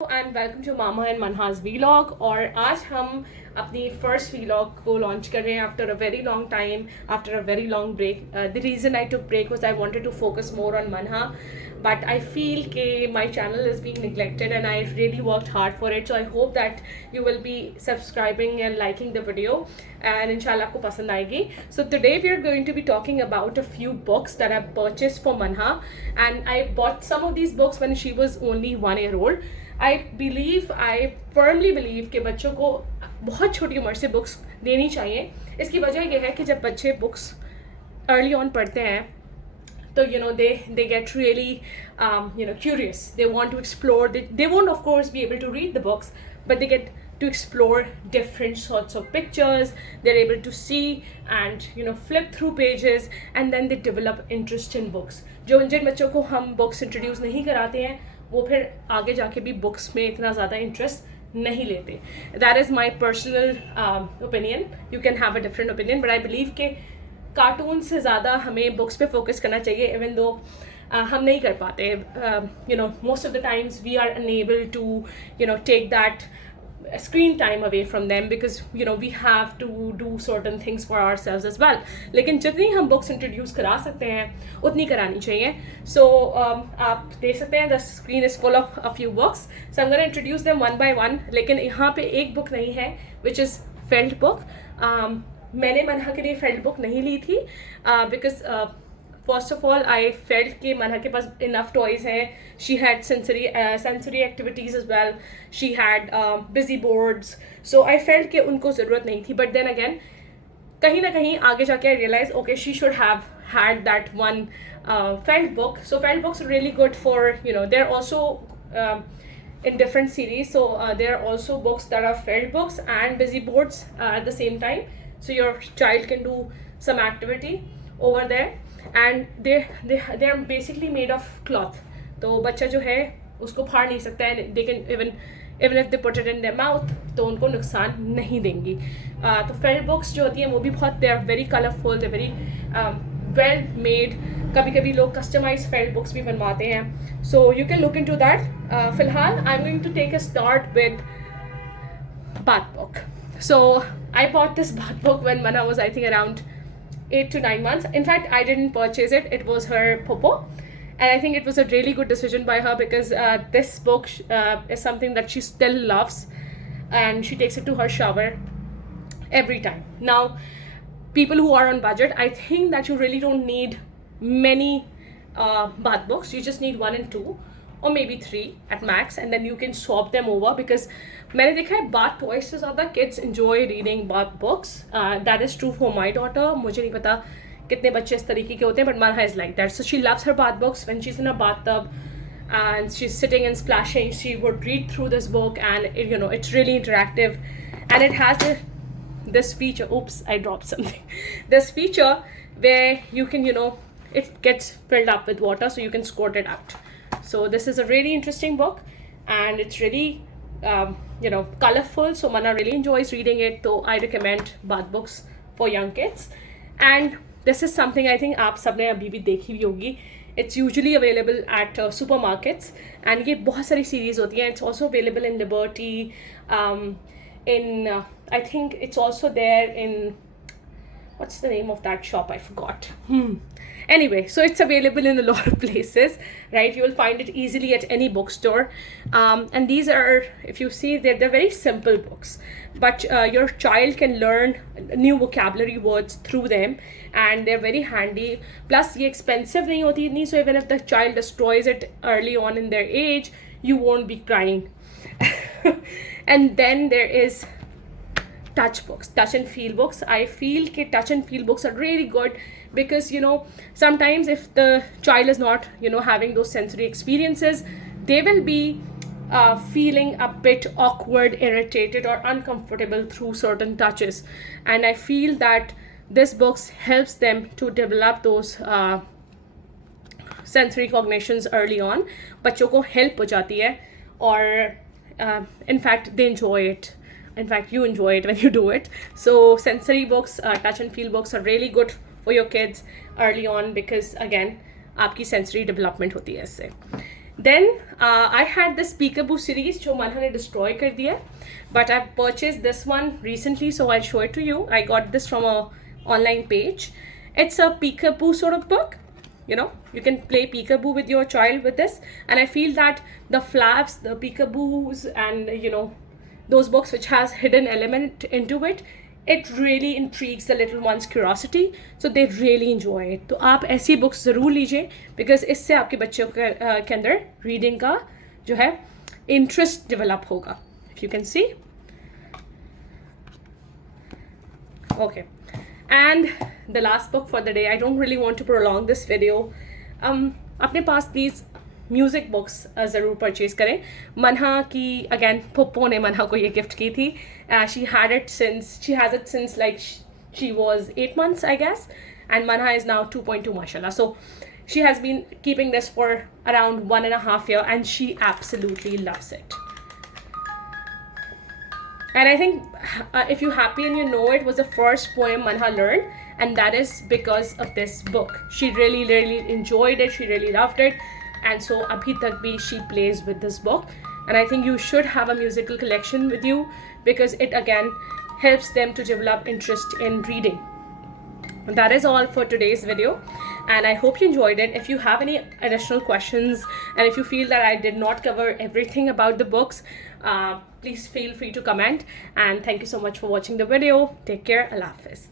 And welcome to mama and Manhaj vlog. और आज हम अपनी फर्स्ट वीलॉग को लॉन्च कर रहे हैं after a very long time, after a very long break. The reason I took break was I wanted to focus more on Manha, but I feel that my channel is being neglected and I really worked hard for it. So I hope that you will be subscribing and liking the video and inshallah आपको पसंद आएगी. So today we are going to be talking about a few books that I've purchased for Manha, and I bought some of these books when she was only 1 year old. I firmly believe कि बच्चों को बहुत छोटी उम्र से books देनी चाहिए. इसकी वजह यह है कि जब बच्चे बुक्स अर्ली ऑन पढ़ते हैं तो they get really curious. They want to explore. They won't of course be able to read the books, but they get to explore different sorts of pictures. They're able to see and flip through pages, and then they develop interest in books. जिन बच्चों को हम books introduce नहीं कराते हैं वो फिर आगे जाके भी बुक्स में इतना ज़्यादा इंटरेस्ट नहीं लेते. That is my personal opinion. You can have a different opinion, but I believe के कार्टून से ज़्यादा हमें बुक्स पे फोकस करना चाहिए. इवन दो हम नहीं कर पाते, most of the times we are unable to take that screen time away from them because we have to do certain things for ourselves as well. लेकिन जितनी हम books introduce करा सकते हैं उतनी करानी चाहिए. So आप देख सकते हैं the screen is full of a few books, so I'm going to introduce them one by one. लेकिन यहाँ पे एक book नहीं है which is felt book. मैंने मनहा के लिए felt book नहीं ली थी because first of all I felt कि मनहा के पास enough toys हैं. She had sensory activities as well. She had busy boards, so I felt कि उनको ज़रूरत नहीं थी. But then again कहीं ना कहीं आगे जाके I realized okay, she should have had that one felt book. So felt books are really good for they're also in different series. So there are also books that are felt books and busy boards at the same time, so your child can do some activity over there. And they're basically made of cloth, तो बच्चा जो है उसको फाड़ नहीं सकता है. they can even if they put it in their mouth तो उनको नुकसान नहीं देंगी. तो felt books जो होती हैं वो भी बहुत they are very colorful, they're very well made. कभी कभी लोग customized felt books भी बनवाते हैं, so you can look into that. फ़िलहाल I'm going to take a start with bath book. So I bought this bath book when Mana was I think around 8 to 9 months. In fact, I didn't purchase it. It was her popo. And I think it was a really good decision by her because this book is something that she still loves. And she takes it to her shower every time. Now, people who are on budget, I think that you really don't need many bath books. You just need 1 and 2. Or maybe 3 at max, and then you can swap them over because मैंने देखा है bath toys से ज़्यादा kids enjoy reading bath books. That is true for my daughter. मुझे नहीं पता कितने बच्चे इस तरीके के होते हैं, but Manha is like that. So she loves her bath books. When she's in a bathtub and she's sitting and splashing, she would read through this book, and it's really interactive, and it has this feature. Oops, I dropped something. This feature where you can it gets filled up with water, so you can squirt it out. So this is a really interesting book, and it's really colorful, so Mana really enjoys reading it. So I recommend bath books for young kids. And this is something I think आप सबने अभी भी देखी भी होगी. It's usually available at supermarkets, and ये बहुत सारी series होती हैं. It's also available in Liberty, in I think it's also there in, what's the name of that shop? I forgot. Anyway, so it's available in a lot of places, right? You will find it easily at any bookstore. And these are, if you see, they're very simple books, but your child can learn new vocabulary words through them, and they're very handy. Plus, ये expensive नहीं होती इतनी, so even if the child destroys it early on in their age, you won't be crying. And then there is touch books, touch and feel books. I feel that touch and feel books are really good because sometimes if the child is not having those sensory experiences, they will be feeling a bit awkward, irritated, or uncomfortable through certain touches, and I feel that this book helps them to develop those sensory cognitions early on. बच्चों को help हो जाती है, और in fact they enjoy it. In fact, you enjoy it when you do it. So sensory books, touch and feel books are really good for your kids early on because again, आपकी sensory development होती है इससे. Then I had this Peekaboo series जो मनहा ने destroy कर दिया, but I've purchased this one recently, so I'll show it to you. I got this from a online page. It's a peekaboo sort of book. You know, you can play peekaboo with your child with this, and I feel that the flaps, the peekaboos, and you know, those books which has hidden element into it, it really intrigues the little one's curiosity, so they really enjoy it. तो आप ऐसी books ज़रूर लीजिए, because इससे आपके बच्चों के अंदर reading का जो है interest develop होगा. If you can see. Okay. And the last book for the day, I don't really want to prolong this video. अपने पास प्लीज़ म्यूज़िक बुक्स ज़रूर परचेज़ करें. मनहा की अगेन पप्पो ने मनहा को ये गिफ्ट की थी. She has it since like she was 8 months, I guess, and Manha is now 2.2, mashallah. So she has been keeping this for around 1.5 years, and she absolutely loves it. And I think If You Happy and You Know It was the first poem Manha learned, and that is because of this book. She really enjoyed it. She really loved it, and so abhi tak bhi she plays with this book. And I think you should have a musical collection with you, because it again helps them to develop interest in reading. And that is all for today's video, and I hope you enjoyed it. If you have any additional questions, and if you feel that I did not cover everything about the books, please feel free to comment. And thank you so much for watching the video. Take care. Allah Hafiz.